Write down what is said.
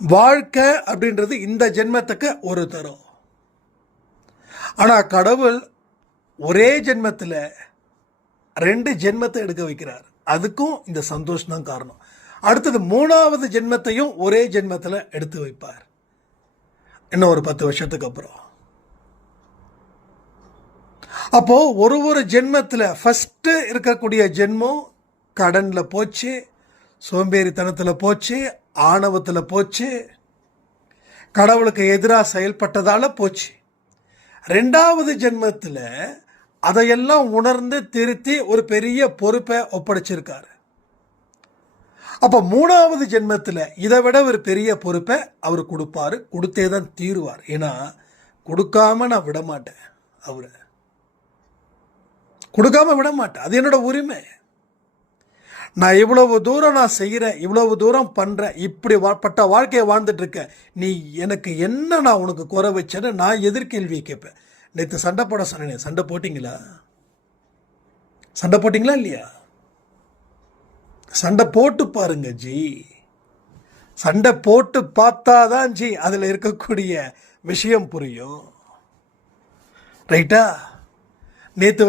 வாழ்க்கை அப்படின்றது இந்த ஜென்மத்துக்கு ஒரு தரம். ஆனால் கடவுள் ஒரே ஜென்மத்தில் 2 ஜென்மத்தை எடுக்க வைக்கிறார். அதுக்கும் இந்த சந்தோஷம் தான் காரணம். அடுத்தது 3வது ஜென்மத்தையும் ஒரே ஜென்மத்தில் எடுத்து வைப்பார், இன்னும் ஒரு 10 வருஷத்துக்கு அப்புறம். அப்போ ஒரு ஜென்மத்தில் ஃபஸ்ட்டு இருக்கக்கூடிய ஜென்மம் கடனில் போச்சு, சோம்பேறித்தனத்தில் போச்சு, ஆணவத்தில் போச்சு, கடவுளுக்கு எதிராக செயல்பட்டதால் போச்சு. 2வது ஜென்மத்தில் அதையெல்லாம் உணர்ந்து திருத்தி ஒரு பெரிய பொறுப்பை ஒப்படைச்சிருக்காரு. அப்போ 3வது ஜென்மத்தில் இதை விட ஒரு பெரிய பொறுப்பை அவர் கொடுப்பாரு, கொடுத்தே தான் தீருவார். ஏன்னா கொடுக்காம நான் விட மாட்டேன், அவரை கொடுக்காம விட மாட்டேன். அது என்னோட உரிமை. நான் இவ்வளவு தூரம் நான் செய்கிறேன், இவ்வளவு தூரம் பண்ணுறேன், இப்படிப்பட்ட வாழ்க்கையை வாழ்ந்துட்டு இருக்கேன், நீ எனக்கு என்ன நான் உனக்கு குறை வச்சேன்னு நான் எதிர்கேள்வியை கேட்பேன். நேற்று சண்டை போட சொன்னேன், சண்டை போட்டிங்களா? சண்டை போட்டிங்களா இல்லையா? சண்டை போட்டு பாருங்க ஜி. சண்டை போட்டு பார்த்தாதான் ஜி அதில் இருக்கக்கூடிய விஷயம் புரியும். ரைட்டா? நேற்று